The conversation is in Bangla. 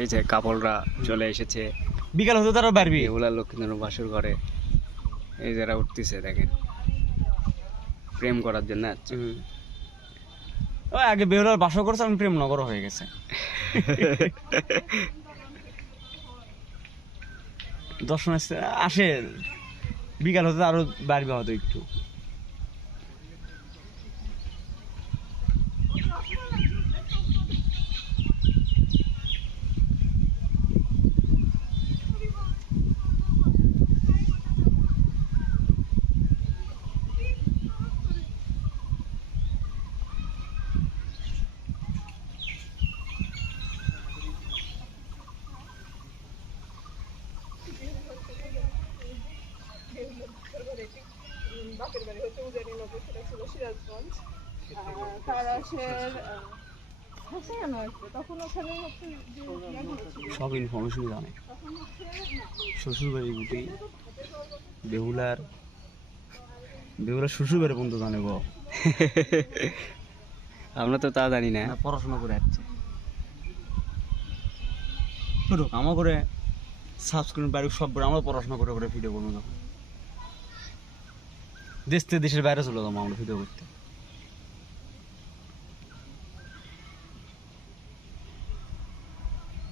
এই যে কাপড়রা চলে এসেছে, বিকাল হতে তারা বাড়বি। এগুলা লক্ষ্মীন্দর বাসুর ঘরে এই যারা উঠতেছে দেখেন, প্রেম করার জন্য আসছে। ওই আগে বেহুলার বাসা করছে, আমি প্রেমনগর হয়ে গেছে। দর্শন আসে, বিকাল হতে আরো বাড়বে হয়তো একটু। বাপের বাড়ি হচ্ছে উজানিনগর, সেটা ছিল সিরাজগঞ্জ। তারাশের হাসান হয়েছে তখন ওখানে হচ্ছে যে ইয়াগুলো ছিল, সব ইনফরমেশন জানে। তখন হচ্ছে শ্বশুর বাড়ি গুটি বেহুলার শ্বশুর বাড়ি পর্যন্ত জানে গো। আমরা তো তা জানি না। পড়াশোনা করে আসছে আমার করে সাবস্ক্রাইব বাড়ি সব আমরা পড়াশোনা করে ভিডিও করবো। তখন দেশ থেকে দেশের বাইরে চলে যাবো আমরা ভিডিও করতে।